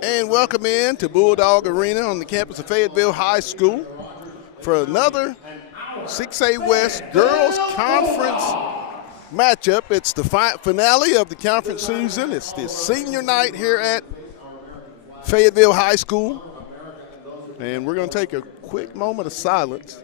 And welcome in to Bulldog Arena on the campus of Fayetteville High School for another 6A West Girls Conference matchup. It's the finale of the conference season. It's the senior night here at Fayetteville High School. And we're going to take a quick moment of silence.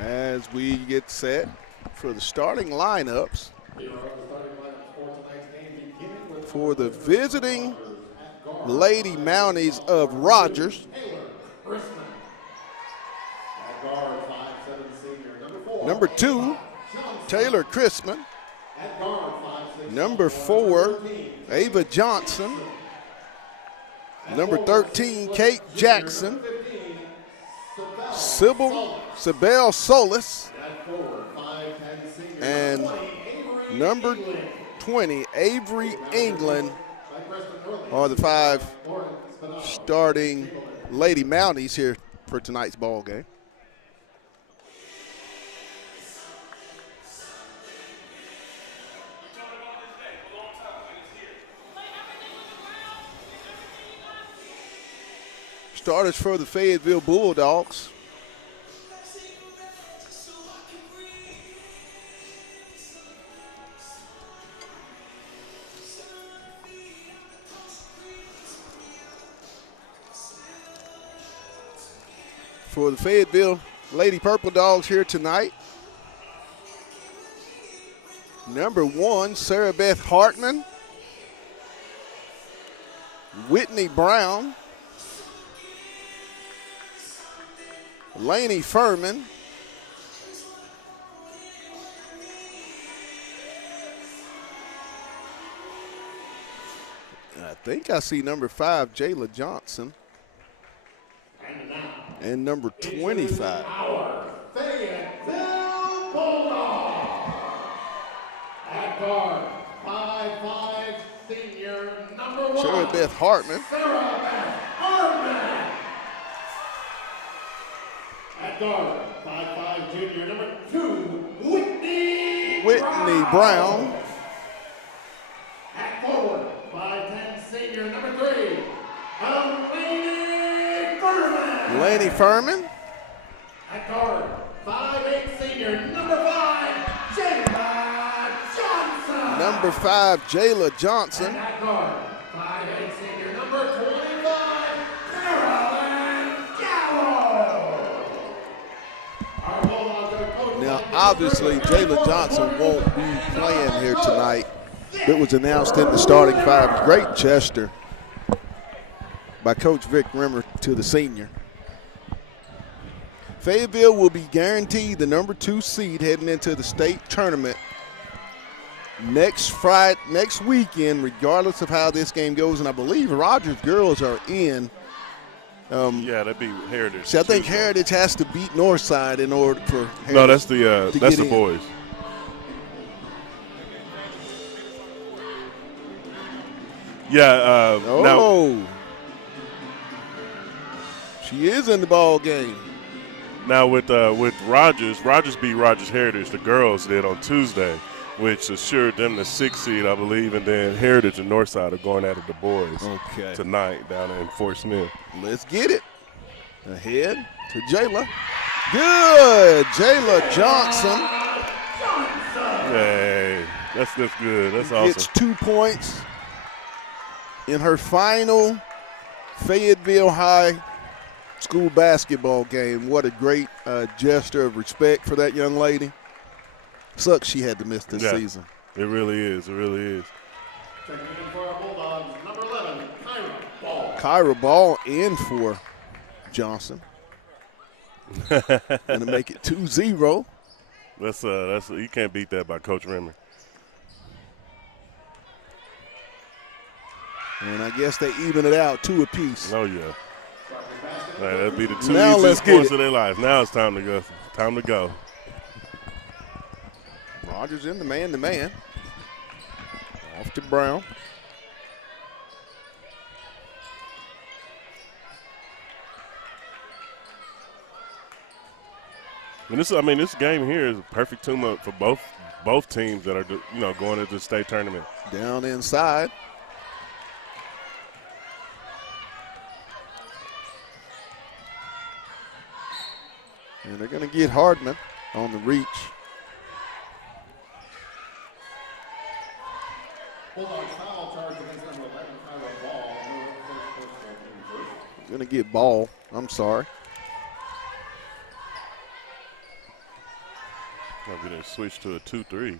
As we get set for the starting lineups for the visiting Lady Mounties of Rogers. Number 2, Taylor Christman. Number 4, Ava Johnson. Number 13, Kate Jackson. Sibel Solis, and number 20, Avery England, are the 5 starting Lady Mounties here for tonight's ball game. Starters for the Fayetteville Bulldogs. For the Fayetteville Lady Purple Dogs here tonight, number 1, Sarah Beth Hartman. Whitney Brown. Laney Furman. I think I see number 5, Jayla Johnson. And number 25. Our Fayetteville Bulldogs. At guard, 5'5" senior number 1. Sarah Beth Hartman. Sarah Beth Hartman. At guard, 5'5" junior number 2, Whitney Brown. At forward, 5'10" senior number 3, Laney Furman. At guard, 5'8" senior number 5, Jayla Johnson. Number 5, Jayla Johnson. And at guard, 5'8" senior number 25, Carolyn Gallo. Now, obviously, Jayla Johnson won't be playing here tonight. It was announced in the starting 5. Great gesture by Coach Vic Rimmer to the senior. Fayetteville will be guaranteed the number 2 seed heading into the state tournament next weekend, regardless of how this game goes. And I believe Rogers girls are in Yeah, that'd be Heritage. See, I think Heritage has to beat Northside in order for Heritage. No, that's the boys. Yeah. Now, she is in the ball game. Now with Rogers beat Rogers Heritage, the girls did on Tuesday, which assured them the 6th seed, I believe, and then Heritage and Northside are going at it, the boys, tonight down in Fort Smith. Let's get it. Ahead to Jayla. Good, Jayla Johnson. Hey, that's good. That's awesome. Gets 2 points in her final Fayetteville High School basketball game. What a great gesture of respect for that young lady. Sucks she had to miss this season. It really is. It really is. Checking in for our Bulldogs, number 11, Kyra Ball. Kyra Ball in for Johnson. Gonna make it 2-0. That's you can't beat that by Coach Rimmer. And I guess they even it out 2 apiece. Oh yeah. That'll be the 2 easiest points of their life. Now it's time to go. Time to go. Rogers in the man-to-man. Off to Brown. And this game here is a perfect tune-up for both teams that are going into the state tournament. Down inside. And they're going to get Hardman on the reach. Bulldogs foul charge against number 11, Kyra Ball. Going to get Ball. I'm sorry. We're going to switch to a 2-3.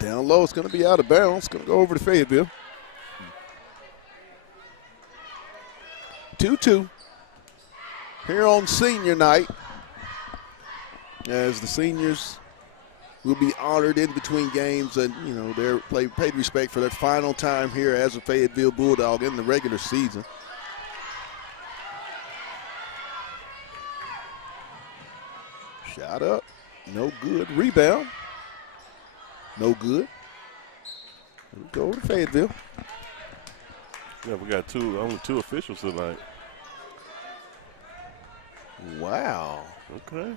Down low, it's going to be out of bounds. Going to go over to Fayetteville. 2-2 here on senior night, as the seniors will be honored in between games, and they're paid respect for their final time here as a Fayetteville Bulldog in the regular season. Shot up, no good. Rebound, no good. We go to Fayetteville. Yeah, we got only two officials tonight. Wow. Okay.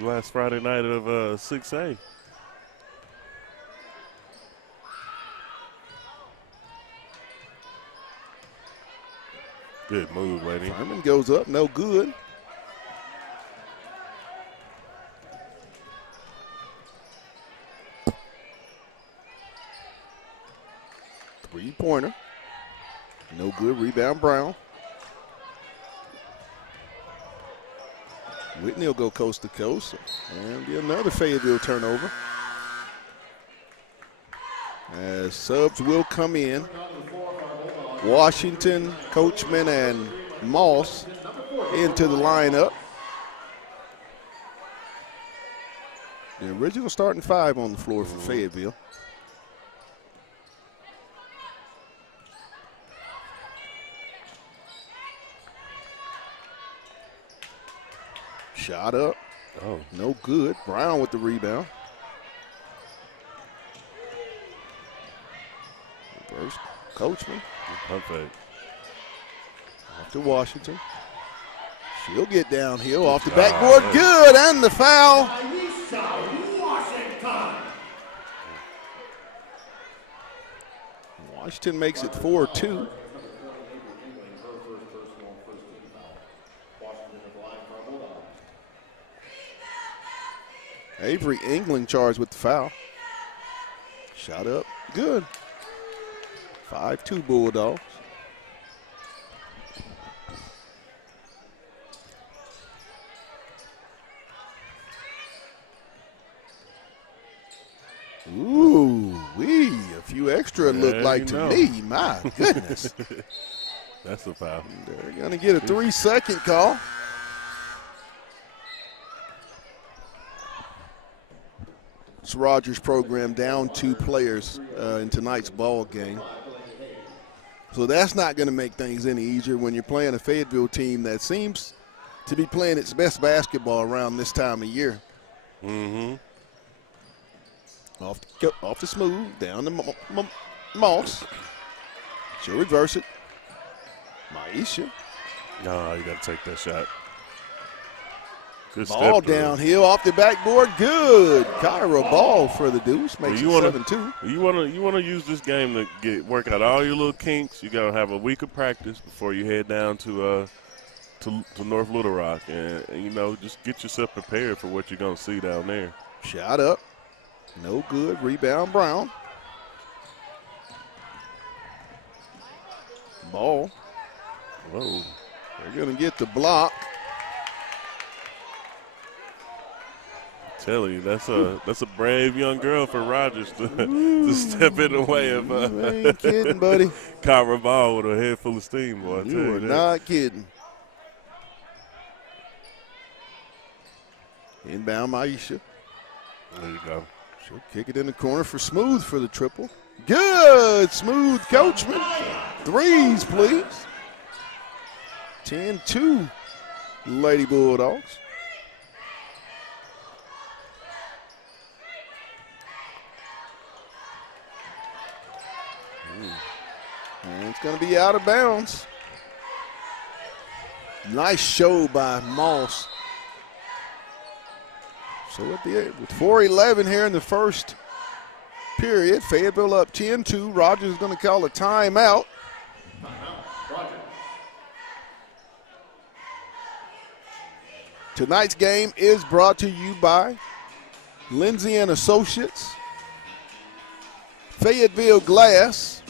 Last Friday night of 6A. Good move, lady. Furman goes up, no good. Three-pointer. No good. Rebound, Brown. Whitney will go coast to coast. And be another Fayetteville turnover. As subs will come in. Washington, Coachman, and Moss into the lineup. The original starting 5 on the floor for Fayetteville. Shot up. Oh, no good. Brown with the rebound. Reverse. Coachman. Pump fake. Off to Washington. She'll get downhill off the backboard. Good, and the foul. Washington makes it 4-2. Avery England charged with the foul. Shot up. Good. 5-2 Bulldogs. Ooh-wee. A few extra look like to me. My goodness. That's a foul. They're going to get a 3-second call. It's Rogers' program down 2 players in tonight's ball game. So that's not going to make things any easier when you're playing a Fayetteville team that seems to be playing its best basketball around this time of year. Mm-hmm. Off the smooth, down to Moss. She'll reverse it. Maisha. No, you got to take that shot. Good Ball step downhill off the backboard. Good. Kyra Ball for the deuce. Makes it 7-2. You wanna use this game to work out all your little kinks. You gotta have a week of practice before you head down to North Little Rock, and just get yourself prepared for what you're gonna see down there. Shot up. No good. Rebound Brown. Ball. Whoa. They're going to get the block. Tell you, that's a brave young girl for Rogers to step in the way of You ain't kidding, buddy. Kyra Ball with a head full of steam, boy. You are not kidding. Inbound Maisha. There you go. She'll kick it in the corner for Smooth for the triple. Good. Smooth Coachman. Threes, please. 10-2 Lady Bulldogs. And it's going to be out of bounds. Nice show by Moss. So with 4:11 here in the first period, Fayetteville up 10-2. Rogers is going to call a timeout. Tonight's game is brought to you by Lindsay and Associates, Fayetteville Glass,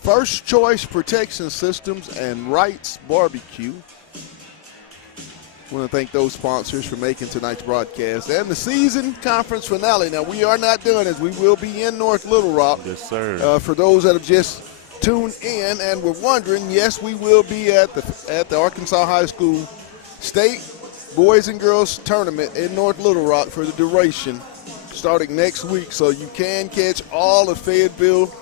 First Choice Protection Systems, and Wright's Barbecue. I want to thank those sponsors for making tonight's broadcast and the season conference finale. Now, we are not done, as we will be in North Little Rock. Yes, sir. For those that have just tuned in and were wondering, yes, we will be at the Arkansas High School State Boys and Girls Tournament in North Little Rock for the duration, starting next week. So you can catch all of Fayetteville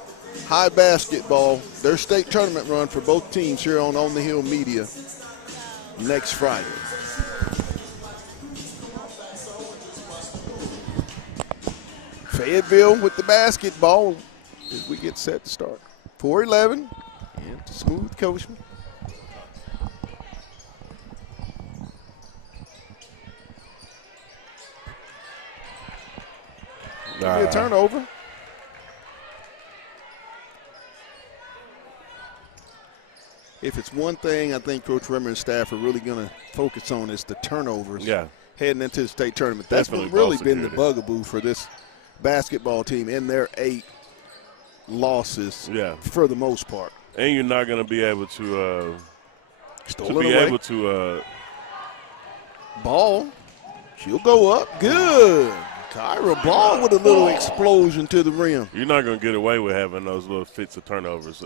High basketball, their state tournament run for both teams here on the Hill Media next Friday. Fayetteville with the basketball as we get set to start. 4:11 and Smooth Coachman. Be a turnover. If it's one thing I think Coach Rimmer and staff are really going to focus on is the turnovers heading into the state tournament. That's really been the bugaboo for this basketball team in their 8 losses for the most part. And you're not going to be able to Ball. She'll go up. Good. Kyra Ball with a little explosion to the rim. You're not going to get away with having those little fits of turnovers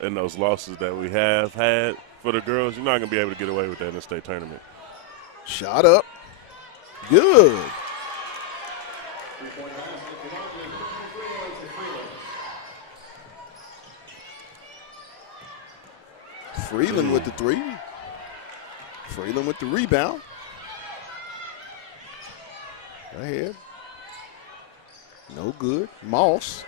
and those losses that we have had for the girls. You're not going to be able to get away with that in the state tournament. Shot up. Good. Freeland with the 3. Freeland with the rebound. Ahead. No good. Moss.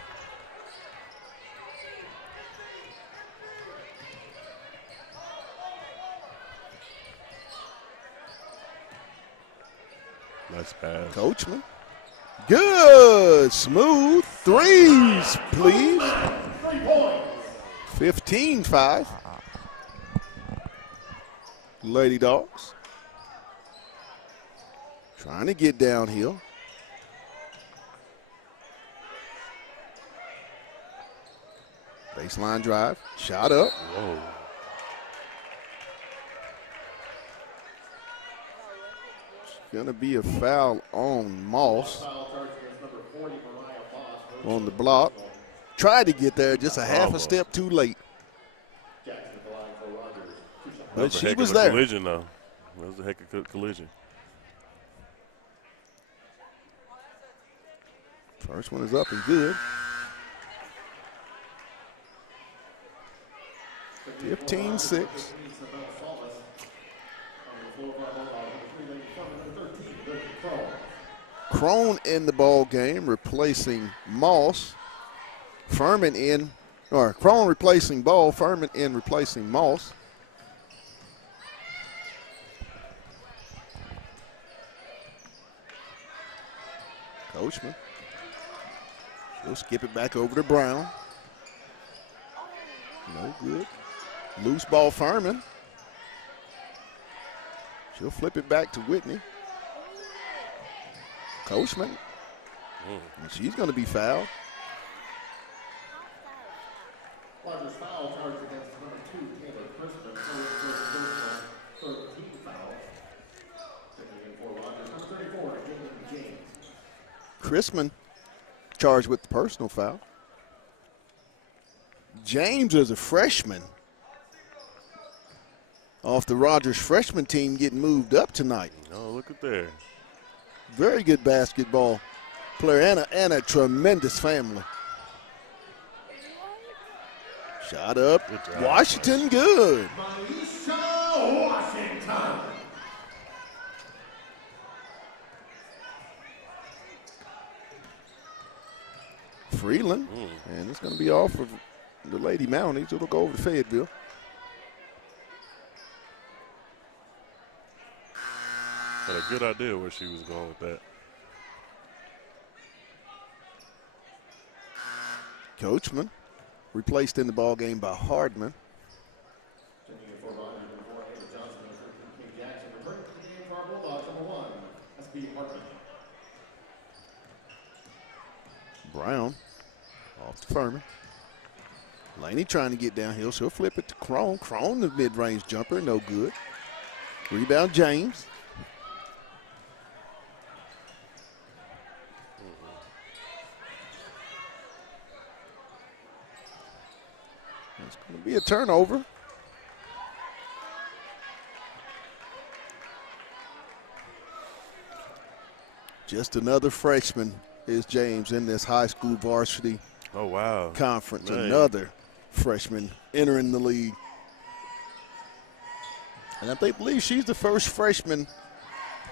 Nice pass. Coachman. Good. Smooth. Threes, please. 15-5. Lady Dogs. Trying to get downhill. Baseline drive. Shot up. Whoa. Going to be a foul on Moss on the block. Tried to get there, just a half a step too late. But she was there. Collision, though. That was a heck of a collision. First one is up and good. 15-6. Crone in the ball game, replacing Moss. Crone replacing Ball. Furman in replacing Moss. Coachman. She'll skip it back over to Brown. No good. Loose ball, Furman. She'll flip it back to Whitney. Coachman. And she's going to be fouled. Rogers foul charged against number 2, Taylor Crispin, for 13 fouls. Taking in for Rogers, number 34, James. Crispin charged with the personal foul. James is a freshman. Off the Rogers freshman team getting moved up tonight. Oh, look at there. Very good basketball player and a tremendous family. Shot up. Washington, good. Washington. Freeland. And it's going to be off of the Lady Mounties. It'll go over to Fayetteville. Had a good idea where she was going with that. Coachman replaced in the ball game by Hardman. Taking in for Rogers, number 4, Ava Johnson, number 13, Kate Jackson. Returning to the game for our Bulldogs, number 1, S.B. Hartman. Brown off to Furman. Laney trying to get downhill. She'll flip it to Crone. Crone, the mid-range jumper, no good. Rebound, James. It's going to be a turnover. Just another freshman is James in this high school varsity conference. Man. Another freshman entering the league. And I believe she's the first freshman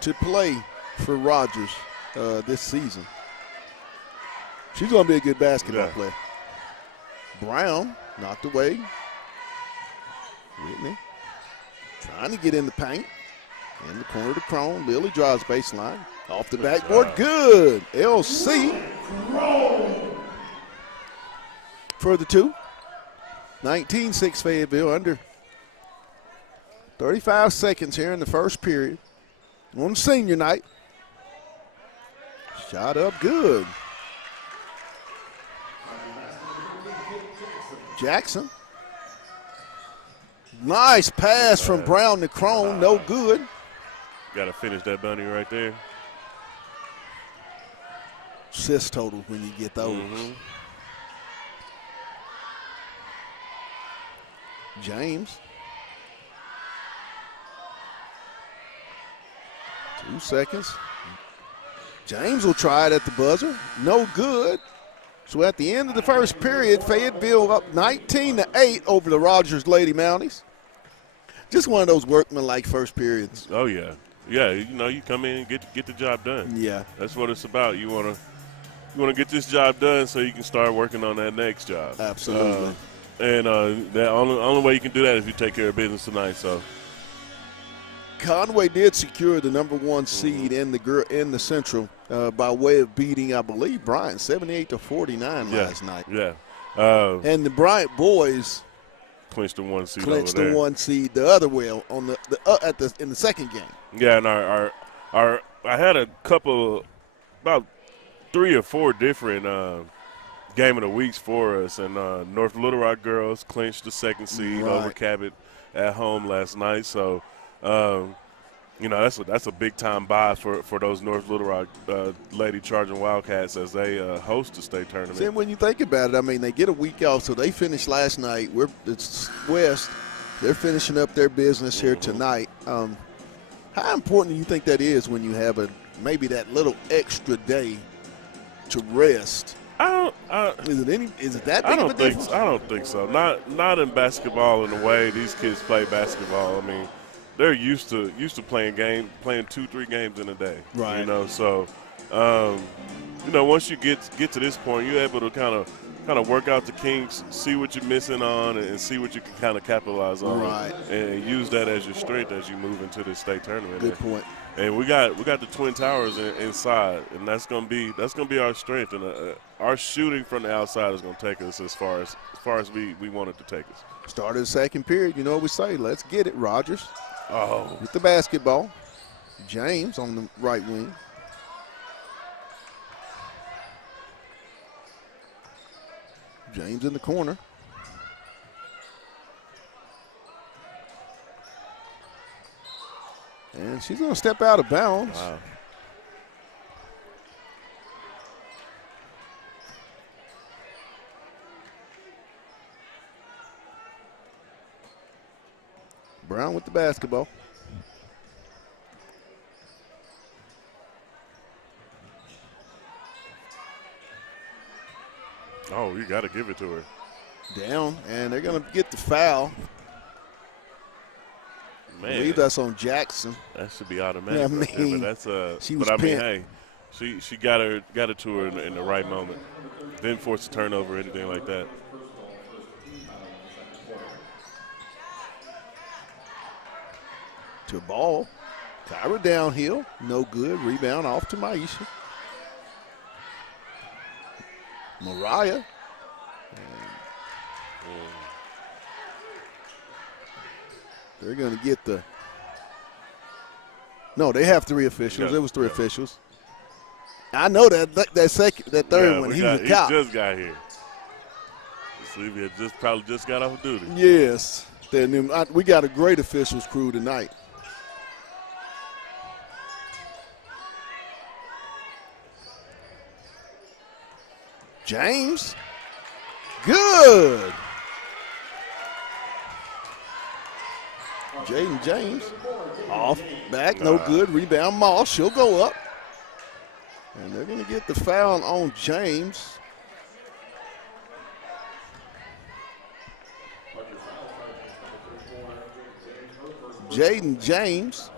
to play for Rogers this season. She's going to be a good basketball player. Brown knocked away. Whitney trying to get in the paint. In the corner to Crone. Lily drives baseline. Off the backboard. Good. LC for the 2. 19-6 Fayetteville, under 35 seconds here in the first period. On senior night. Shot up good. Jackson. Nice pass from Brown to Crone. No good. Got to finish that bunny right there. Assist total when you get those. James. 2 seconds. James will try it at the buzzer. No good. So at the end of the first period, Fayetteville up 19-8 over the Rogers Lady Mounties. Just one of those workmanlike first periods. Oh, yeah. Yeah, you come in and get the job done. Yeah. That's what it's about. You want to get this job done so you can start working on that next job. Absolutely. And the only way you can do that is if you take care of business tonight. So Conway did secure the number 1 seed in the Central by way of beating, I believe, Bryant 78-49 last night. Yeah. And the Bryant boys clinched the 1 seed. Clinched the 1 seed the other way on in the second game. Yeah, and I had a couple, about 3 or 4 different game of the weeks for us, and North Little Rock girls clinched the 2nd seed over Cabot at home last night. So, that's a big time buy for those North Little Rock Lady Charging Wildcats as they host the state tournament. See, when you think about it, I mean, they get a week off, so they finished last night. It's West. They're finishing up their business here tonight. How important do you think that is when you have maybe that little extra day to rest. I Is it that big I of a don't think difference? I don't think so. Not in basketball in the way these kids play basketball. I mean, they're used to playing 2-3 games in a day. Right. You know, so once you get to this point, you're able to kind of work out the kinks, see what you're missing on, and see what you can kind of capitalize on, Right. and use that as your strength as you move into the state tournament. Good point. And we got the Twin Towers inside, and that's gonna be our strength. And our shooting from the outside is gonna take us as far as we want it to take us. Start of the second period. You know what we say? Let's get it, Rogers. Oh, With the basketball, James on the right wing. James in the corner. And she's going to step out of bounds. wow. Brown with the basketball. Oh, you got to give it to her. Down, and they're going to get the foul. Man, I believe that's on Jackson. that should be automatic. Yeah, I right there, mean, but that's she was but I mean, pinned. hey, she got it to her in the right moment. Didn't force a turnover or anything like that. To ball. Kyra downhill. No good. Rebound off to Maisha. Mariah. They're going to get the. No, they have 3 officials. Yeah, It was 3 yeah. officials. I know that third Yeah, one. we He got- was a he cop. just got here. Sleepy had probably just got off duty. Yes. We got a great officials crew tonight. James. Good. Jaden James. Off, back, no good. Rebound, Moss. She'll go up. And they're going to get the foul on James. Jaden James.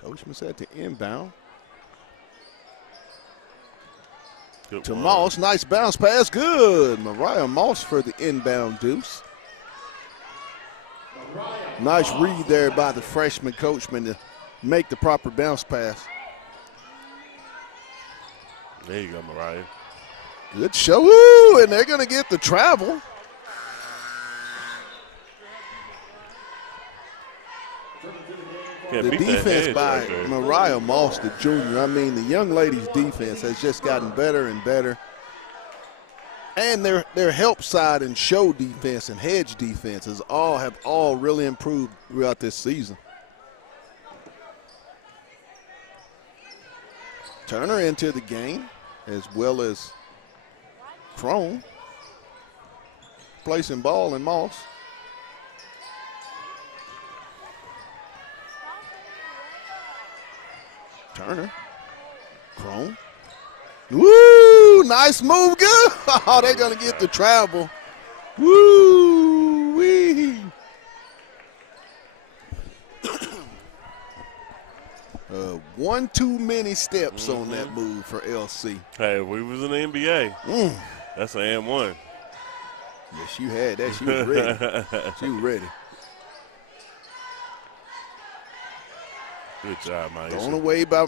Coachman said to inbound. Good To one. Moss, nice bounce pass, good. Mariah Moss for the inbound deuce. Nice read there by the freshman Coachman to make the proper bounce pass. There you go, Mariah. Good show, woo, and they're going to get the travel. Can't The beat that defense edge by right there. Mariah Moss, the junior. I mean, the young ladies' defense has just gotten better and better. And their help side and show defense and hedge defenses have all really improved throughout this season. Turner into the game, as well as Crone. Placing ball in Moss. Turner. Crone. Woo! Nice move. Good. Oh, they're going to get the travel. Woo! Wee. One too many steps on that move for LC. Hey, we was in the NBA. That's an and one. Yes, you had that. She was ready. She was ready. Good job, Mike. Thrown away by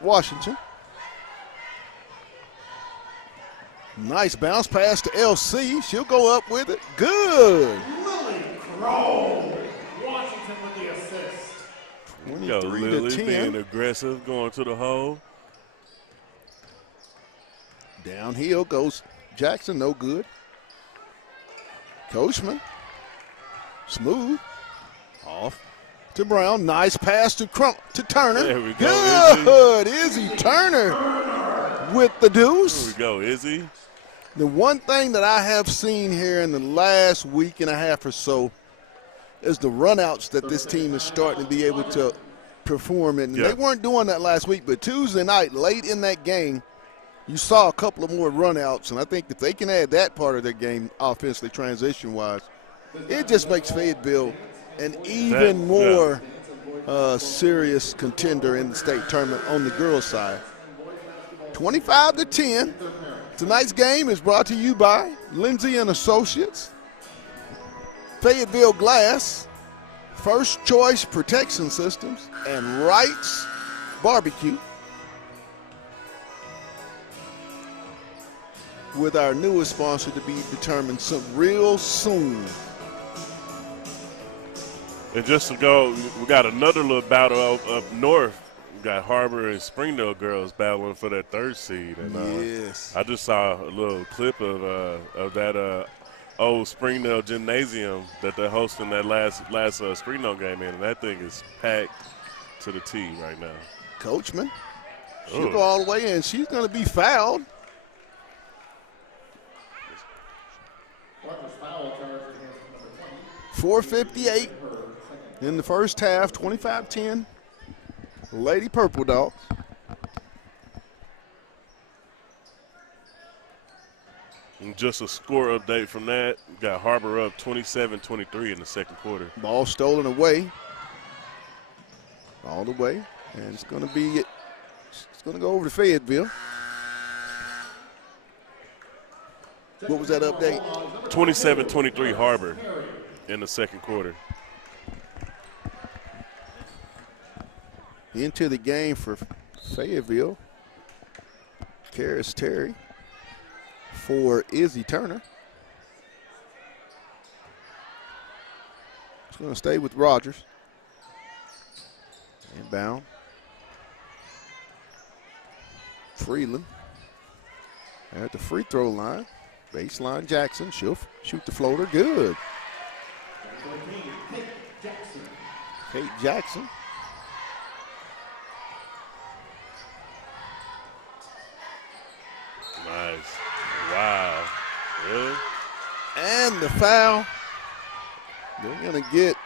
Washington. Nice bounce pass to LC. She'll go up with it. Good. Lily Crow. Washington with the assist. Yo, 23 Lily to 10. being aggressive, going to the hole. Downhill goes Jackson, no good. Coachman, smooth, off to Brown. Nice pass to Turner. There we go, Good, Izzy Turner with the deuce. Here we go, Izzy. The one thing that I have seen here in the last week and a half or so is the runouts that this team is starting to be able to performing. Yeah. They weren't doing that last week, but Tuesday night, late in that game, you saw a couple of more runouts, and I think if they can add that part of their game offensively, transition-wise, it just makes Fayetteville an even more serious contender in the state tournament on the girls' side. 25-10. Tonight's game is brought to you by Lindsay and Associates, Fayetteville Glass, First Choice Protection Systems, and Wright's Barbecue. With our newest sponsor to be determined real soon. And just to go, we got another little battle up north. We got Harbor and Springdale girls battling for that 3rd seed. And yes. I just saw a little clip of that old Springdale gymnasium that they're hosting that last Springdale game in, and that thing is packed to the T right now. Coachman, she'll go all the way in. She's going to be fouled. .458 in the first half, 25-10. Lady Purple Dogs. And just a score update from that. We got Harbor up 27-23 in the second quarter. Ball stolen away. All the way. And it's going to go over to Fayetteville. What was that update? 27-23 Harbor in the second quarter. Into the game for Fayetteville. Karis Terry for Izzy Turner. It's going to stay with Rogers. Inbound. Freeland at the free throw line. Baseline Jackson. She'll shoot the floater. Good. Kate Jackson. Nice. Wow. Really? And the foul. They're going to get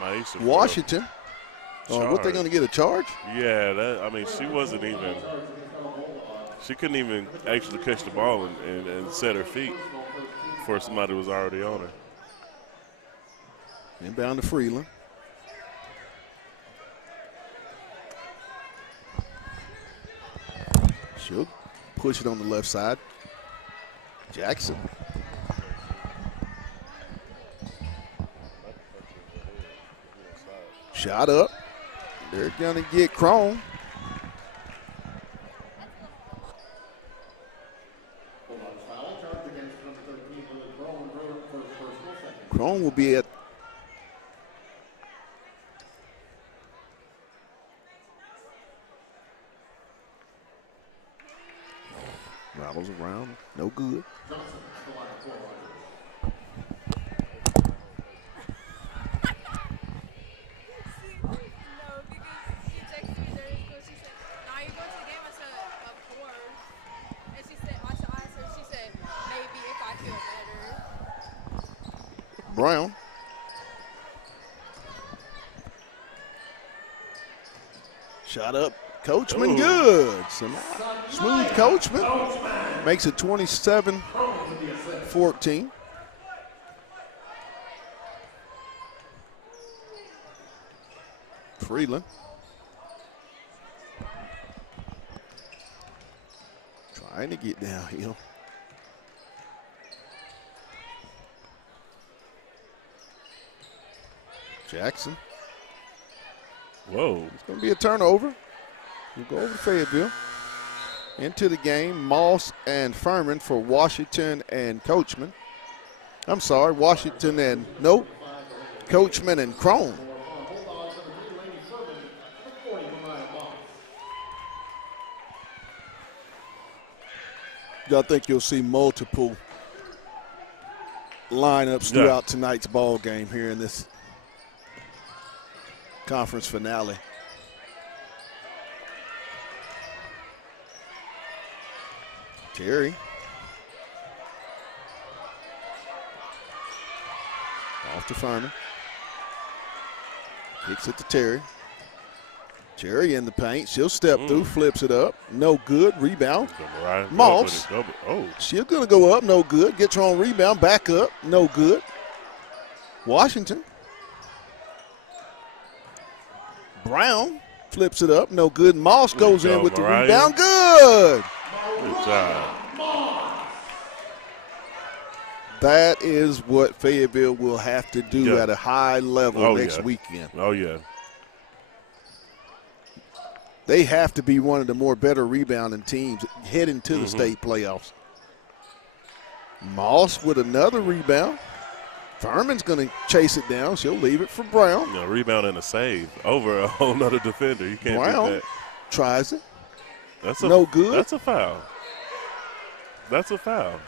Maisha Washington. What, they going to get a charge? Yeah, she wasn't even – she couldn't even actually catch the ball and set her feet before somebody was already on her. Inbound to Freeland. She'll push it on the left side. Jackson. Shot up. They're going to get Crone. Crone will be at Rattles around, no good. Brown. Shot up. Coachman good. Smooth Coachman makes it 27-14. Freeland. Trying to get downhill. Jackson. Whoa. It's going to be a turnover. We'll go over to Fayetteville. Into the game, Moss and Furman for Washington and Coachman. I'm sorry, Washington and, nope, Coachman and Crone. I think you'll see multiple lineups throughout tonight's ball game here in this conference finale. Terry. Off to Furman. Kicks it to Terry. Cherry in the paint. She'll step through, flips it up. No good. Rebound. Moss. She's going to go up. No good. Gets her own rebound. Back up. No good. Washington. Brown flips it up. No good. Moss goes in with the rebound. Good. Good job. That is what Fayetteville will have to do at a high level next weekend. Oh, yeah. They have to be one of the more better rebounding teams heading to the state playoffs. Moss with another rebound. Furman's going to chase it down. She'll leave it for Brown. Rebound and a save over a whole nother defender. You can't beat that. Tries it. That's no good. That's a foul. That's a foul.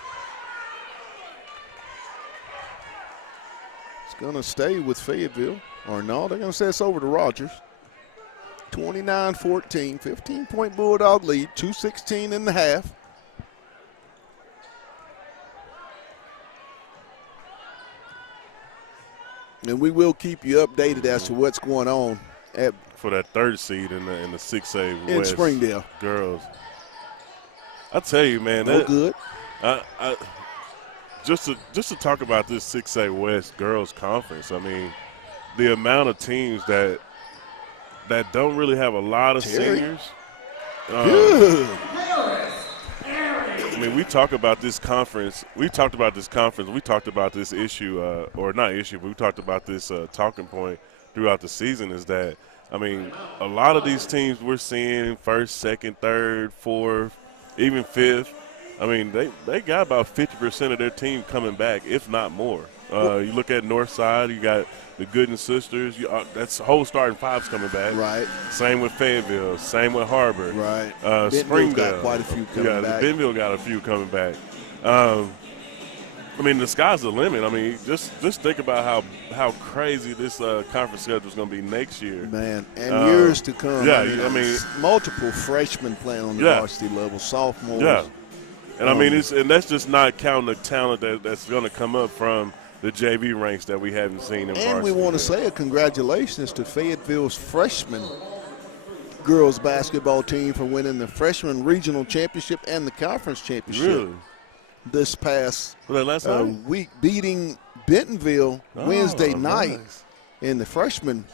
It's going to stay with Fayetteville. Or no, they're going to say it's over to Rogers. 29-14, 15-point Bulldog lead, 2:16 in the half. And we will keep you updated as to what's going on for that third seed in the 6A West in Springdale girls. I tell you, man, no good. Just to talk about this 6A West girls conference. I mean, the amount of teams that don't really have a lot of seniors. Good. I mean, we talk about this conference. We talked about this conference. We talked about this issue, or not issue, but we talked about this talking point throughout the season is that, I mean, a lot of these teams we're seeing first, second, third, fourth, even fifth. I mean, they got about 50% of their team coming back, if not more. You look at Northside, you got the Gooden sisters. That's whole starting five's coming back. Right. Same with Fayetteville. Same with Harbor. Right. Springdale got quite a few coming back. Bentonville got a few coming back. I mean, the sky's the limit. I mean, just think about how crazy this conference schedule is going to be next year. Man, and years to come. Yeah, I mean multiple freshmen playing on the varsity level, sophomores. Yeah. And I mean, that's just not counting the talent that's going to come up from the JV ranks that we haven't seen in varsity. And we want to say a congratulations to Fayetteville's freshman girls basketball team for winning the freshman regional championship and the conference championship this past week, beating Bentonville Wednesday night in the freshman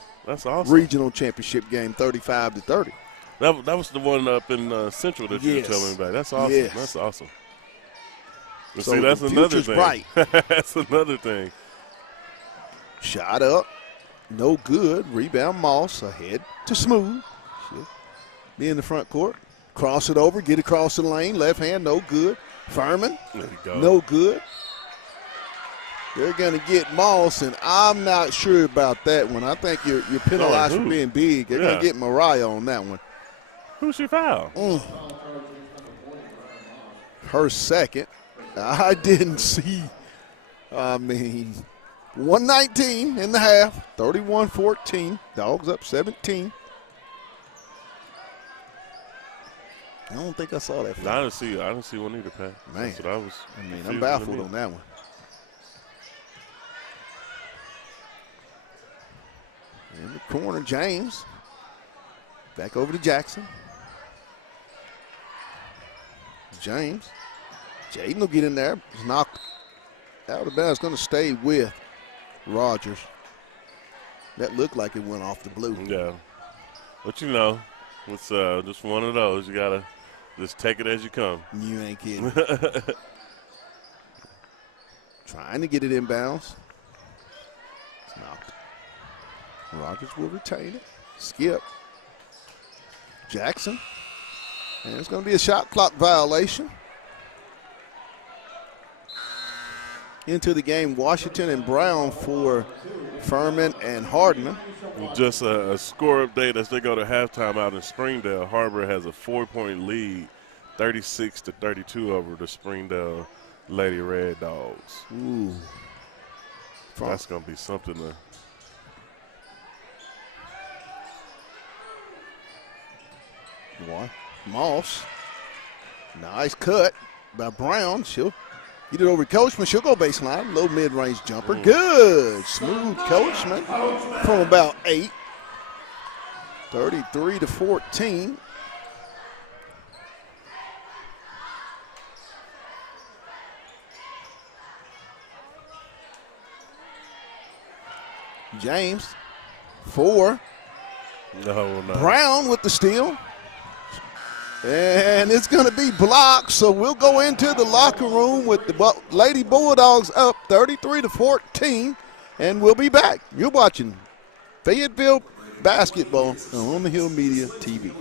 regional championship game, 35-30. That was the one up in Central that you were telling me about. That's awesome. Yes. That's awesome. So see, that's another thing. Bright. That's another thing. Shot up, no good. Rebound Moss ahead to Smooth. She'll be in the front court. Cross it over, get across the lane. Left hand, no good. Furman, no good. They're going to get Moss, and I'm not sure about that one. I think you're penalized for being big. They're going to get Mariah on that one. Who's your foul? Her second. I didn't see. I mean, 119 in the half, 31-14. Dogs up 17. I don't think I saw that. I didn't see one either, Pat. Man, that's what I'm baffled on that one. In the corner, James. Back over to Jackson. James. Jaden will get in there. It's knocked out of bounds. Going to stay with Rogers. That looked like it went off the blue. Yeah. But, you know, it's just one of those. You got to just take it as you come. You ain't kidding. Trying to get it inbounds. It's knocked. Rogers will retain it. Skip. Jackson. And it's going to be a shot clock violation. Into the game, Washington and Brown for Furman and Hardman. Just a score update as they go to halftime out in Springdale. Harbor has a 4-point lead, 36-32 over the Springdale Lady Red Dogs. Ooh. That's going to be something to. Moss. Nice cut by Brown. She'll get it over to Coachman. She'll go baseline. Low mid-range jumper. Good. Smooth Coachman from about 8. 33-14. James, 4. No. Brown with the steal. And it's going to be blocked, so we'll go into the locker room with the Lady Bulldogs up 33-14, and we'll be back. You're watching Fayetteville basketball on the Hill Media TV.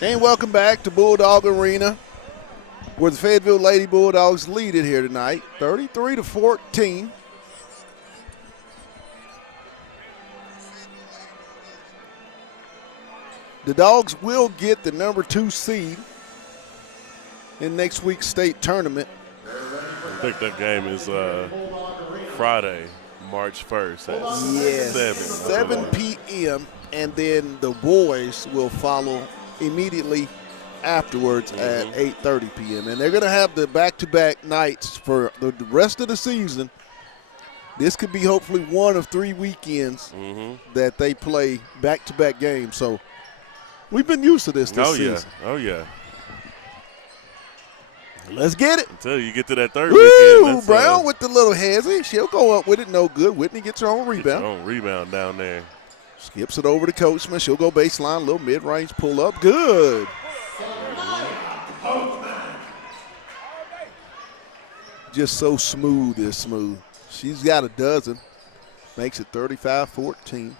And welcome back to Bulldog Arena, where the Fayetteville Lady Bulldogs lead it here tonight, 33-14. The Dogs will get the number 2 seed in next week's state tournament. I think that game is Friday, March 1st at 7 p.m. And then the boys will follow immediately afterwards at 8:30 p.m. And they're going to have the back-to-back nights for the rest of the season. This could be hopefully one of 3 weekends that they play back-to-back games. So we've been used to this season. Oh, yeah. Let's get it. Until you get to that third Woo! weekend. Brown with the little hezzy. She'll go up with it, no good. Whitney gets her own rebound. Gets her own rebound down there. Skips it over to Coachman. She'll go baseline, little mid-range pull-up. Good. Just so smooth. She's got a dozen. Makes it 35-14.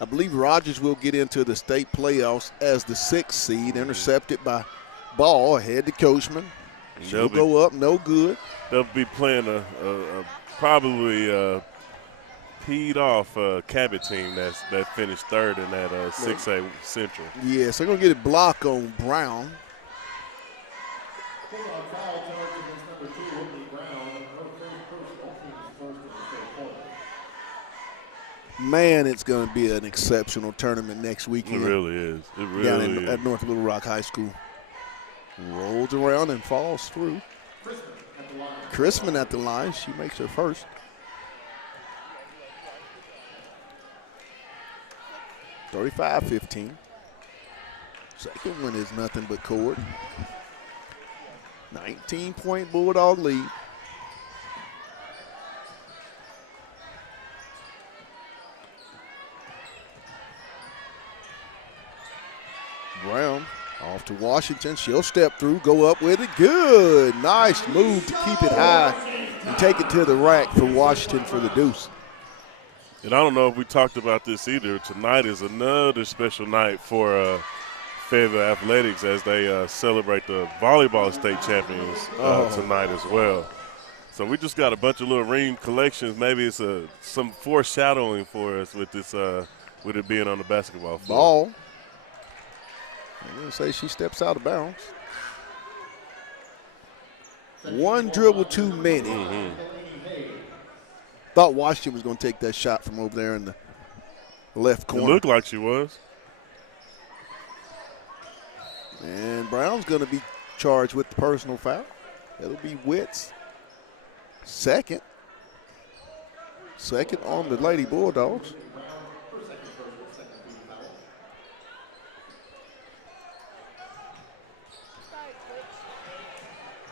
I believe Rogers will get into the state playoffs as the 6th seed, intercepted by Ball ahead to Coachman. She'll go up, no good. They'll be playing a probably peed off Cabot team that finished 3rd in that 6A Central. Yes, they're going to get a block on Brown. Man, it's going to be an exceptional tournament next weekend. It really is. It really down is. At North Little Rock High School. Rolls around and falls through. Chrisman at the line. She makes her first. (35-15). Second one is nothing but cord. 19-point Bulldog lead. Brown off to Washington. She'll step through, go up with it. Good. Nice move to keep it high and take it to the rack for Washington for the deuce. And I don't know if we talked about this either. Tonight is another special night for Fayetteville Athletics as they celebrate the volleyball state champions tonight as well. So we just got a bunch of little ring collections. Maybe it's some foreshadowing for us with this, with it being on the basketball floor. Ball. I'm going to say she steps out of bounds. One dribble too many. Thought Washington was going to take that shot from over there in the left corner. It looked like she was. And Brown's going to be charged with the personal foul. That'll be Witt's second. Second on the Lady Bulldogs.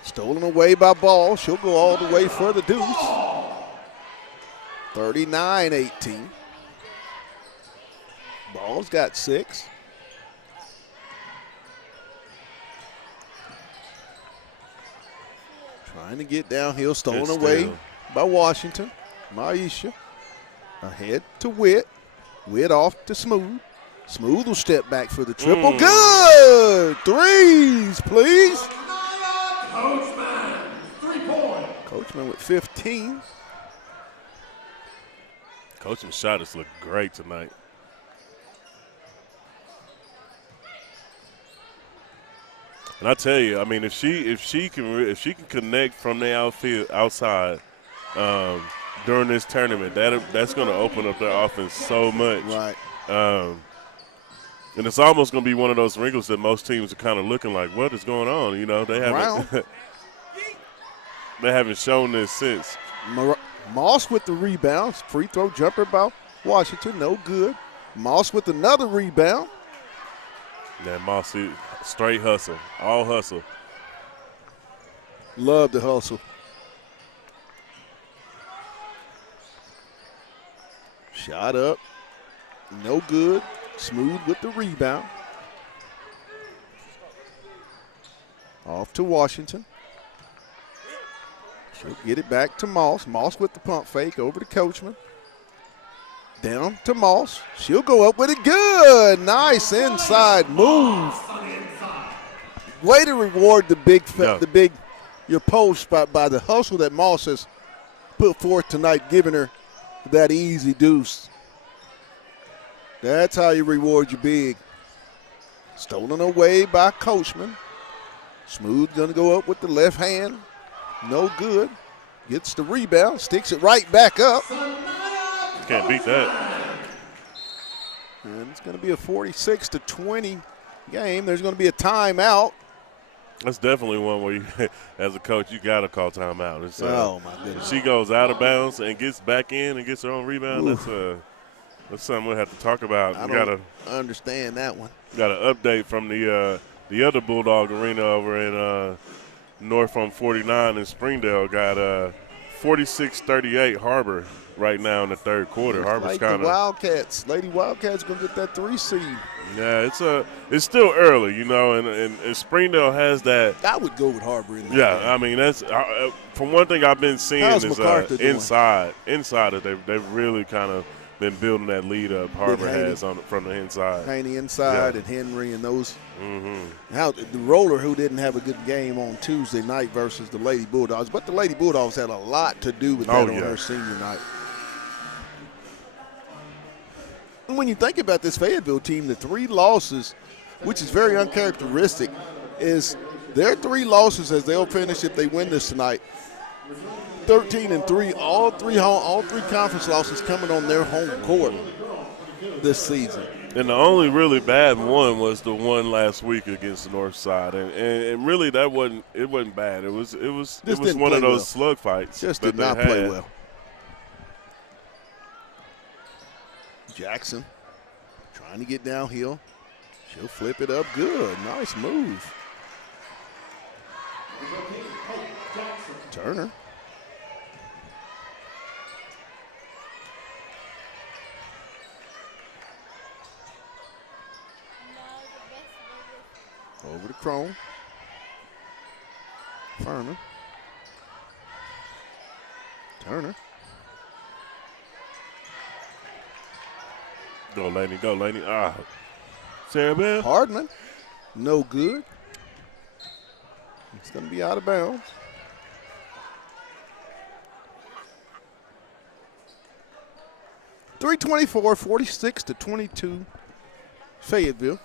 Stolen away by Ball. She'll go all the way for the deuce. 39-18. Ball's got 6. Trying to get downhill. Stolen away by Washington. Maisha ahead to Witt. Witt off to Smooth. Smooth will step back for the triple. Good! Threes, please. Coachman, 3-point. Coachman with 15. Coachman's shot has looked great tonight. And I tell you, I mean, if she can connect from the outside during this tournament, that's going to open up their offense so much. Right. And it's almost going to be one of those wrinkles that most teams are kind of looking like, what is going on? You know, they haven't shown this since. Moss with the rebounds. Free throw jumper by Washington, no good. Moss with another rebound. That Moss, straight hustle, all hustle. Love the hustle. Shot up, no good. Smooth with the rebound. Off to Washington. She'll get it back to Moss. Moss with the pump fake over to Coachman. Down to Moss. She'll go up with it. Good. Nice inside move. Way to reward your post by the hustle that Moss has put forth tonight, giving her that easy deuce. That's how you reward your big. Stolen away by Coachman. Smooth going to go up with the left hand. No good. Gets the rebound, sticks it right back up. Can't beat that. And it's going to be a 46-20 game. There's going to be a timeout. That's definitely one where, you, as a coach, you got to call timeout. It's, oh, my goodness. She goes out of bounds and gets back in and gets her own rebound. That's something we'll have to talk about. I don't understand that one. Got an update from the other Bulldog arena over in North on 49 in Springdale. Got 46-38 Harbor right now in the third quarter. Harbor's like kind of the Wildcats. Lady Wildcats gonna get that 3 seed. Yeah, it's still early, you know, and Springdale has that. I would go with Harbor in there. Yeah, I mean that's from one thing I've been seeing How's is inside that they've really kind of been building that lead up. Harbor has from the inside. Haney inside and Henry and those. Mm-hmm. How the Roller, who didn't have a good game on Tuesday night versus the Lady Bulldogs, but the Lady Bulldogs had a lot to do with that on her senior night. And when you think about this Fayetteville team, the 3 losses, which is very uncharacteristic, is their 3 losses as they'll finish if they win this tonight. 13-3, all three conference losses coming on their home court this season. And the only really bad one was the one last week against the North Side, and really that wasn't bad. It was one of those slug fights. Just did not play well. Jackson trying to get downhill. She'll flip it up. Good. Nice move. Turner. Over to Crone. Furman. Turner. Go, Laney. Go, Laney. Sarah Bell. Hardman. No good. It's going to be out of bounds. .324, 46-22, Fayetteville.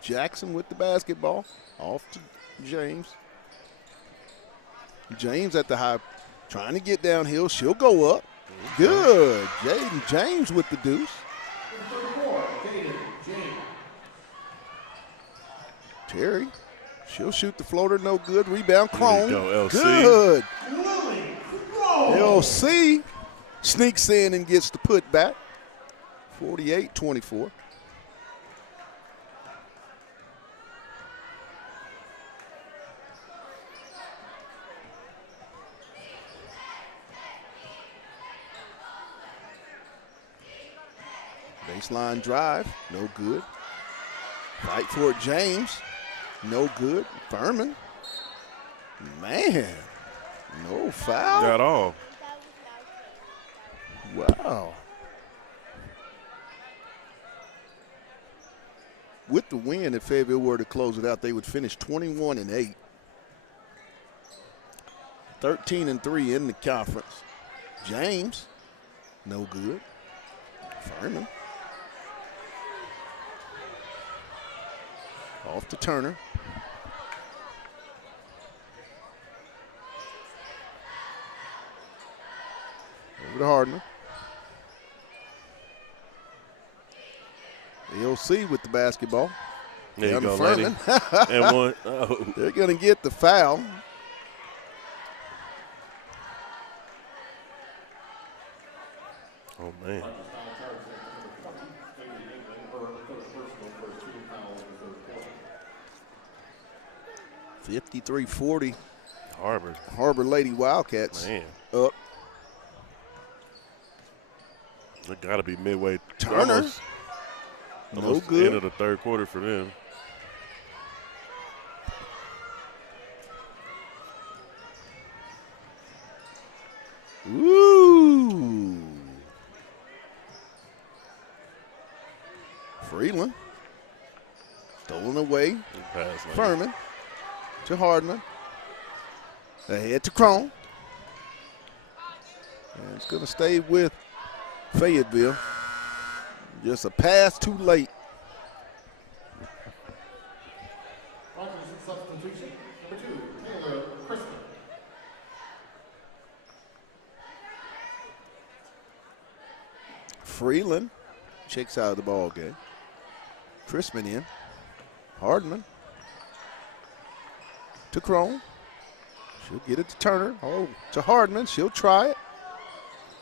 Jackson with the basketball. Off to James. James at the high, trying to get downhill. She'll go up. Good. Jaden James with the deuce. Terry. She'll shoot the floater. No good. Rebound. Crone. Go, LC. Good. LC sneaks in and gets the putback. 48-24. Baseline drive, no good. Fight for it, James. No good. Furman. Man, no foul. Not all. Wow. With the win, if Fayetteville were to close it out, they would finish 21-8. 13-3 in the conference. James, no good. Furman. Off to Turner. Over to Hardman. LC with the basketball. There you go, Furman. And one. Oh. They're going to get the foul. Oh, man. 53-40. Harbor Lady Wildcats. Man. Up. It got to be midway. Turner. Almost no good. End of the third quarter for them. Ooh. Freeland. Stolen away. Furman to Hardman. Ahead to Crone. And it's going to stay with Fayetteville. Just a pass too late. Substitution number 2, Taylor Crispin. Freeland checks out of the ball game. Crispin in. Hardman to Crone. She'll get it to Turner. Oh, to Hardman. She'll try it.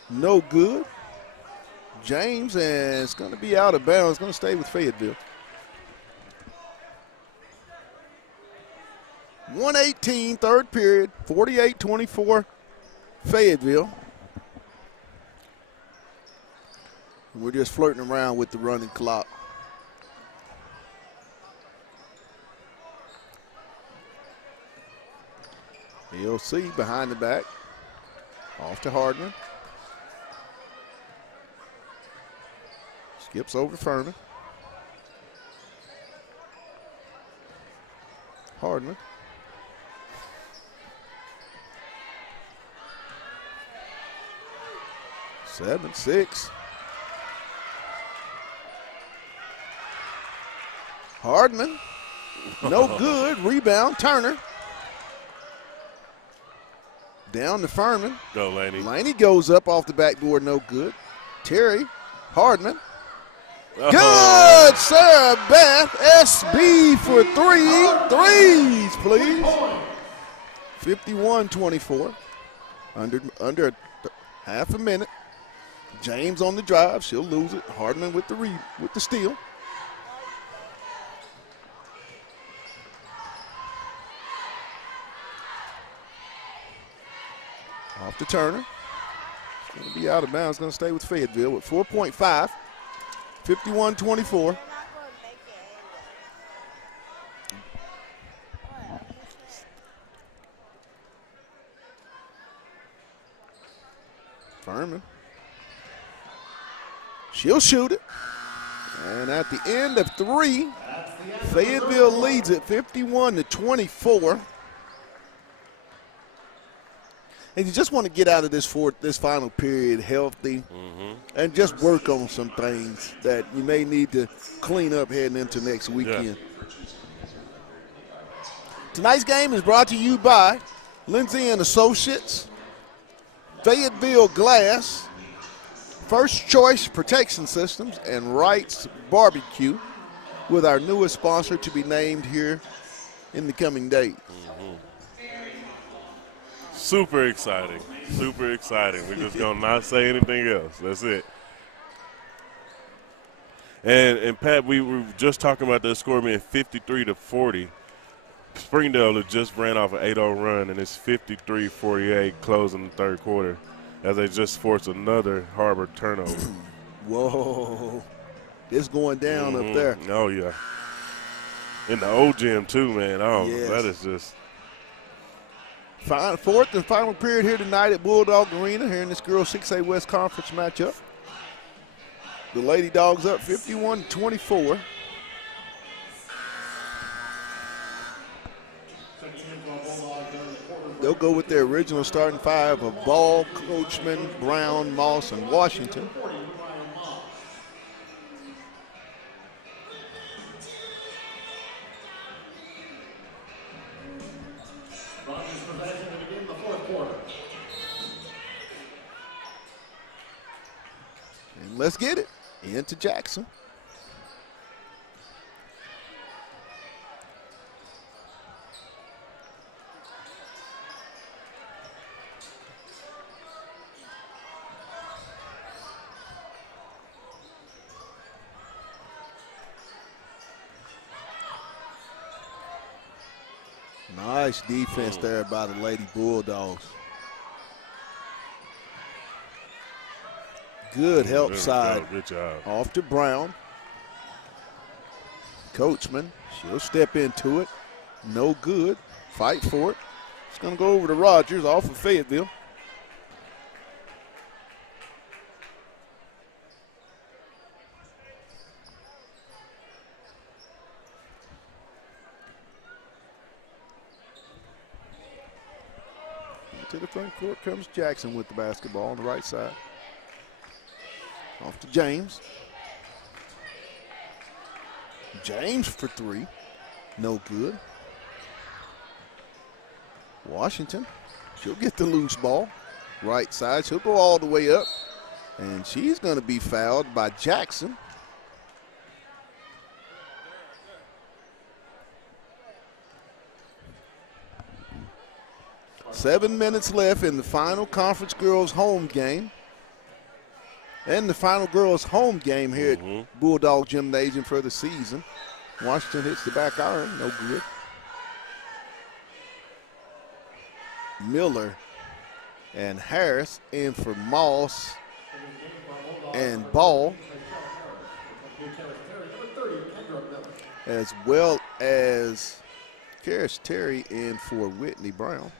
No good. James, and it's going to be out of bounds. It's going to stay with Fayetteville. 1:18, third period, 48-24, Fayetteville. We're just flirting around with the running clock. LC behind the back. Off to Hardman. Skips over to Furman. Hardman. 7-6. Hardman. No good. Rebound. Turner. Down to Furman. Go, Laney. Laney goes up off the backboard. No good. Terry. Hardman. Good, Sarah Beth. SB for 3. Threes, please. 51-24. Under half a minute. James on the drive. She'll lose it. Hardman with the steal. Off to Turner. It's going to be out of bounds. Going to stay with Fayetteville with 4.5. 51-24. Furman. She'll shoot it. And at the end of 3, Fayetteville leads it 51-24. And you just want to get out of this final period healthy and just work on some things that you may need to clean up heading into next weekend. Yeah. Tonight's game is brought to you by Lindsay & Associates, Fayetteville Glass, First Choice Protection Systems, and Wright's Barbecue, with our newest sponsor to be named here in the coming days. Super exciting. Super exciting. We're just going to not say anything else. That's it. And Pat, we were just talking about that score being 53-40. Springdale had just ran off an 8-0 run, and it's 53-48 closing the third quarter as they just forced another Harbor turnover. Whoa. It's going down up there. Oh, yeah. In the old gym, too, man. Oh, yes. That is just – fourth and final period here tonight at Bulldog Arena here in this girls 6A West Conference matchup. The Lady Dogs up 51-24. They'll go with their original starting 5 of Ball, Coachman, Brown, Moss, and Washington. And let's get it into Jackson. Nice defense there by the Lady Bulldogs. Good help side. Good job. Off to Brown. Coachman, she'll step into it. No good. Fight for it. It's going to go over to Rogers off of Fayetteville. the front court comes Jackson with the basketball on the right side. Off to James. James for three. No good. Washington. She'll get the loose ball. Right side. She'll go all the way up. And she's going to be fouled by Jackson. Seven minutes left in the final conference girls home game. And the final girls home game here at Bulldog Gymnasium for the season. Washington hits the back iron, no good. Miller and Harris in for Moss and Ball, as well as Karis Terry in for Whitney Brown.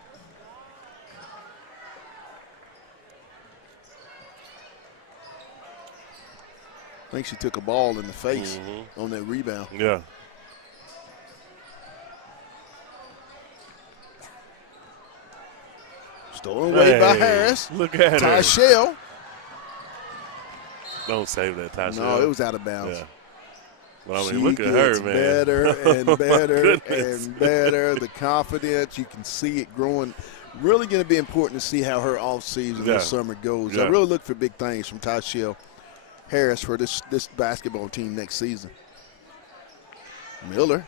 I think she took a ball in the face on that rebound. Yeah. Stolen away by Harris. Look at her. Tyshell. Don't save that, Tyshell. No, it was out of bounds. Yeah. Well, I mean, look at her, man. Better and better and better. The confidence, you can see it growing. Really going to be important to see how her offseason this summer goes. I really look for big things from Tyshell Harris for this basketball team next season. Miller.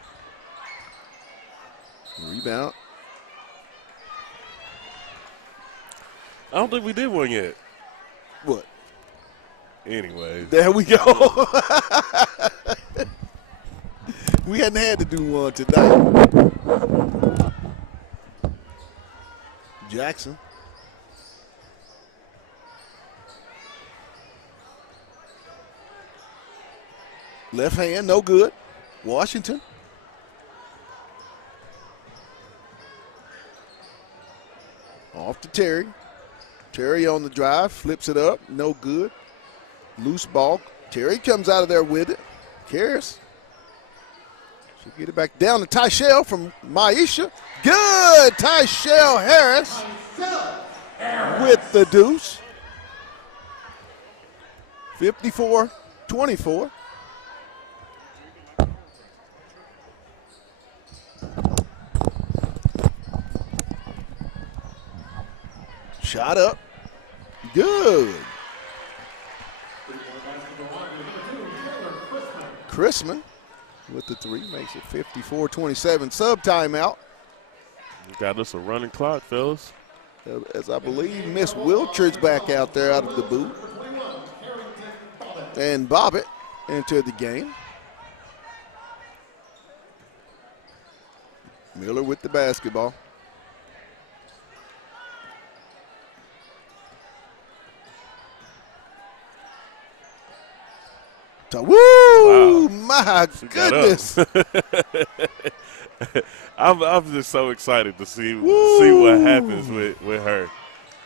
Rebound. I don't think we did one yet. What? Anyways. There we go. We hadn't had to do one tonight. Jackson. Left hand, no good. Washington. Off to Terry. Terry on the drive, flips it up, no good. Loose ball. Terry comes out of there with it. Karis. She'll get it back down to Tyshell from Maisha. Good! Tyshell Harris with the deuce. 54-24. Shot up. Good. Chrisman with the three makes it 54-27. Sub timeout. Got us a running clock, fellas. As I believe Miss Wiltshire back out there out of the boot. And Bobbitt entered the game. Miller with the basketball. Woo! Wow. My goodness. I'm just so excited to see what happens with her.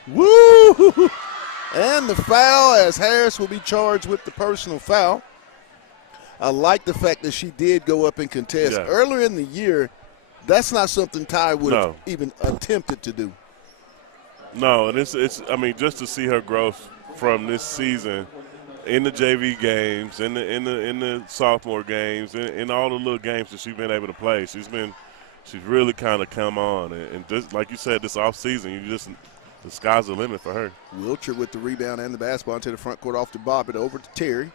Woo! And the foul, as Harris will be charged with the personal foul. I like the fact that she did go up and contest. Yeah. Earlier in the year, that's not something Ty would have even attempted to do. No, and it's I mean, just to see her growth from this season in the JV games, in the sophomore games, in all the little games that she's been able to play, she's really kind of come on. And just like you said, this offseason, the sky's the limit for her. Wiltshire with the rebound and the basketball into the front court, off to Bobbitt, over to Terry,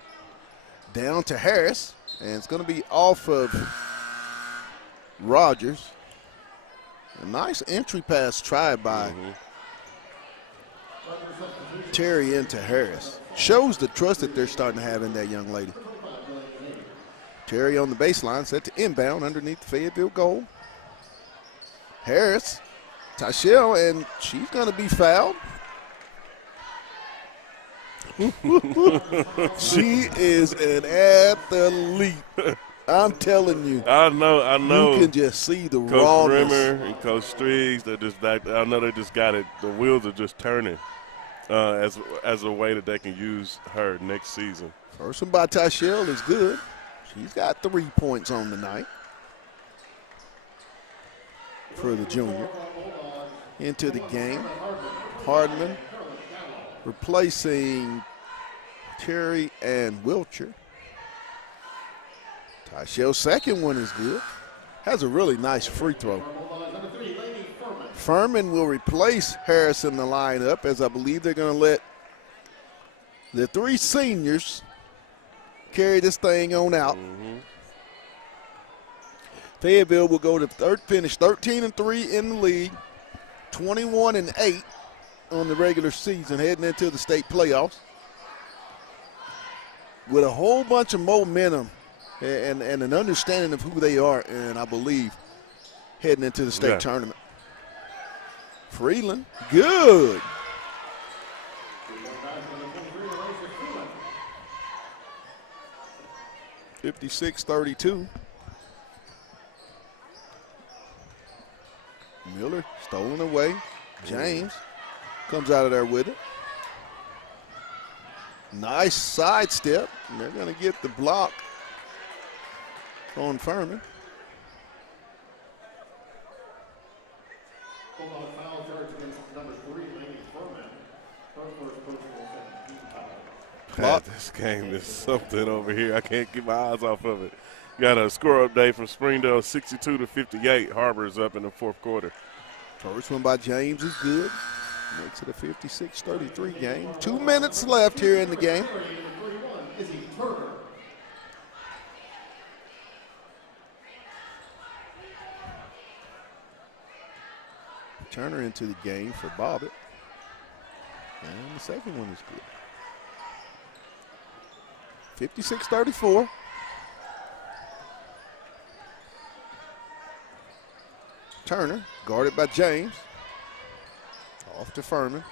down to Harris, and it's going to be off of Rogers. A nice entry pass tried by Terry into Harris. Shows the trust that they're starting to have in that young lady. Terry on the baseline, set to inbound underneath the Fayetteville goal. Harris, Tyshell, and she's going to be fouled. She is an athlete. I'm telling you. I know. You can just see the Coach rawness. Rimmer and Coach Striggs, I know they just got it. The wheels are just turning as a way that they can use her next season. First one by Tyshell is good. She's got 3 points on the night for the junior. Into the game. Hardman replacing Terry and Wilcher. Tyshell's second one is good. Has a really nice free throw. Furman will replace Harris in the lineup, as I believe they're going to let the 3 seniors carry this thing on out. Fayetteville will go to finish 13-3 in the league, 21-8 on the regular season, heading into the state playoffs, with a whole bunch of momentum and an understanding of who they are, and I believe heading into the state tournament. Freeland, good. (56-32). Miller stolen away. James comes out of there with it. Nice sidestep. They're going to get the block on Furman. God, this game is something over here. I can't get my eyes off of it. Got a score update from Springdale, 62-58. Harbor's up in the fourth quarter. First one by James is good. Makes it a 56-33 game. 2 minutes left here in the game. Turner into the game for Bobbitt. And the second one is good. 56-34. Turner, guarded by James. Off to Furman.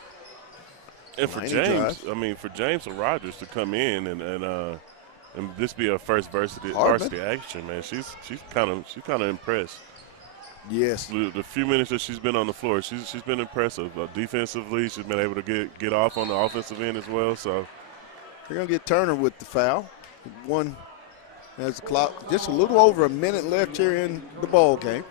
And for James, I mean, for James and Rogers to come in and this be her first varsity action, man, she's kind of impressed. Yes. The few minutes that she's been on the floor, she's been impressive. Defensively, she's been able to get off on the offensive end as well. So they're going to get Turner with the foul. One has the clock. Just a little over a minute left here in the ball game.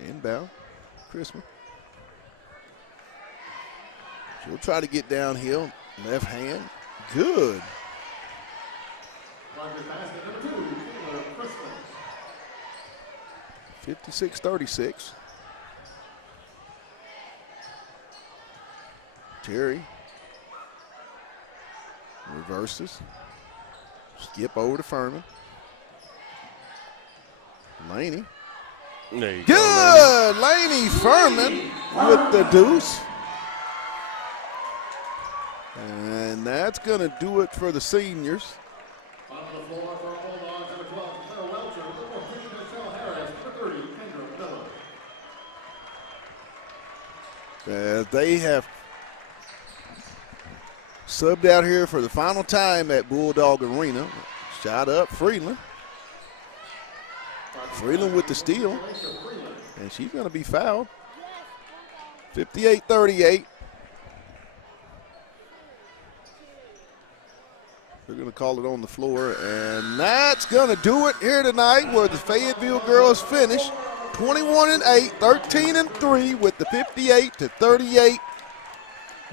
Inbound, Christmas. She'll try to get downhill, left hand. Good. 56-36. Terry reverses. Skip over to Furman. Laney. There you Good. Laney Furman with the deuce. And that's going to do it for the seniors. On the floor for Bulldogs and the 12, Claire Welcher, number 3, Michelle Harris, number 30, Kendra Miller. They have subbed out here for the final time at Bulldog Arena. Shot up, Freeland. Freeland with the steal. And she's going to be fouled. 58-38. They're going to call it on the floor, and that's going to do it here tonight where the Fayetteville girls finish 21-8, 13-3 with the 58-38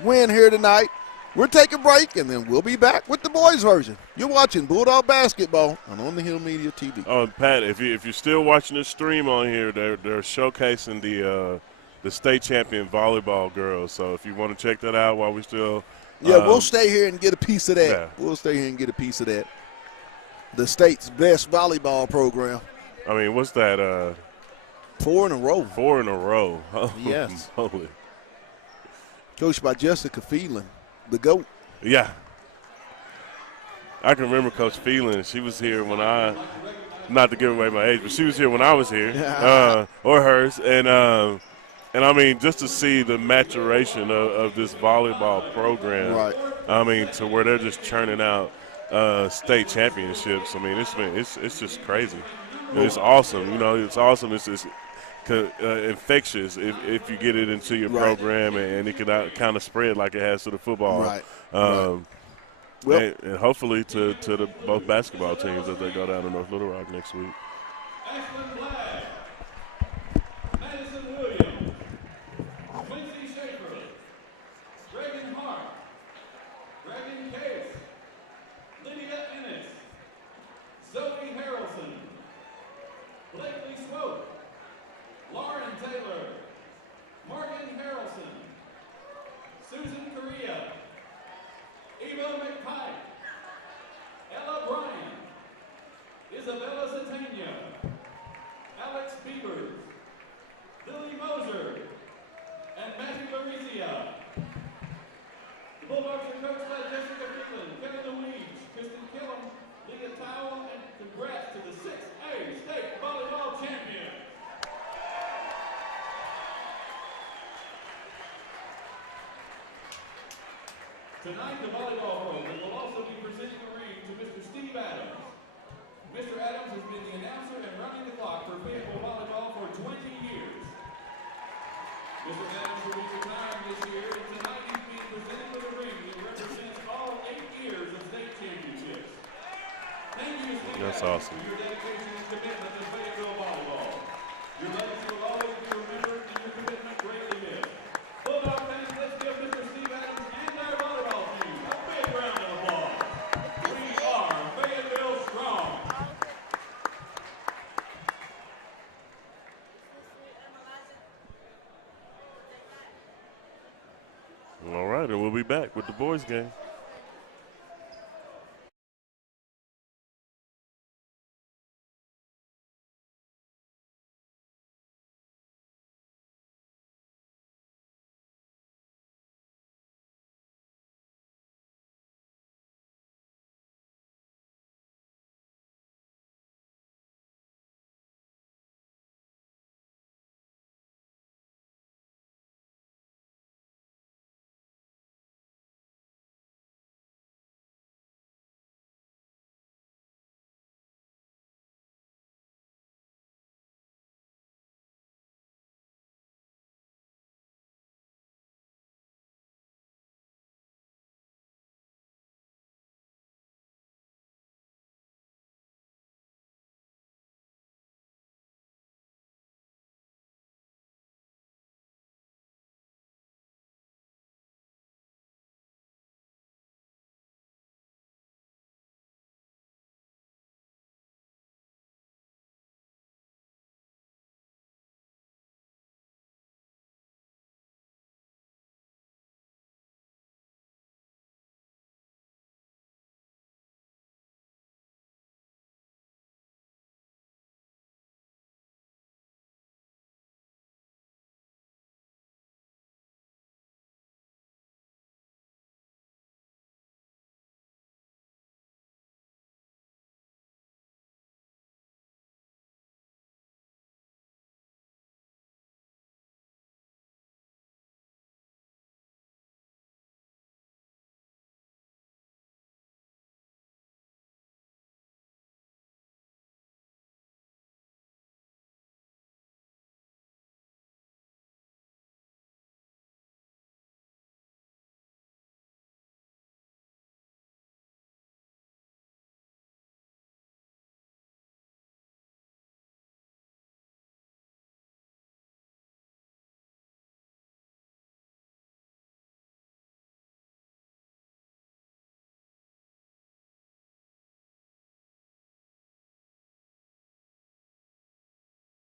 win here tonight. We'll take a break, and then we'll be back with the boys version. You're watching Bulldog Basketball on the Hill Media TV. Oh, Pat, if you're still watching the stream on here, they're showcasing the state champion volleyball girls. So if you want to check that out while we still – yeah, we'll stay here and get a piece of that. Yeah. We'll stay here and get a piece of that. The state's best volleyball program. I mean, what's that? 4 in a row. 4 in a row. Oh, yes. Holy. Coached by Jessica Phelan, the GOAT. Yeah. I can remember Coach Phelan. She was here when not to give away my age, but she was here when I was here, or hers. And I mean, just to see the maturation of this volleyball program, right. I mean, to where they're just churning out state championships. I mean, it's just crazy. It's awesome. You know, it's awesome. It's just infectious if you get it into your program, and it can kind of spread like it has to the football. Right. Well, and hopefully to the both basketball teams as they go down to North Little Rock next week. Ashlyn Black, Madison Williams, Quincy Schaefer, Reagan Hart, Reagan Case, Lydia Ennis, Zoe Harrelson, Blakely Swope, Lauren Taylor, Morgan Harrelson, Susan Correa, Eva McPike, Ella Bryan, Isabella Satania, Alex Beavers, Lily Moser, and Matthew Larizia. The Bulldogs are coached by Jessica Freeland, Kevin Louise, Kristen Killam, Leah Towell, and congrats to the 6A state volleyball champion. Tonight, the volleyball program will also be presenting the ring to Mr. Steve Adams. Mr. Adams has been the announcer and running the clock for Fayetteville volleyball for 20 years. Mr. Adams will be retiring this year, and tonight he's being presented with a ring that represents all 8 years of state championships. Thank you, Steve That's Adams, awesome. for your dedication and commitment to Fayetteville volleyball. Your legacy will always be remembered and your commitment greatly missed. Bulldog fans, let's give Mr. Steve Adams and our volleyball team a big round of applause. We are Fayetteville strong. All right, and we'll be back with the boys game.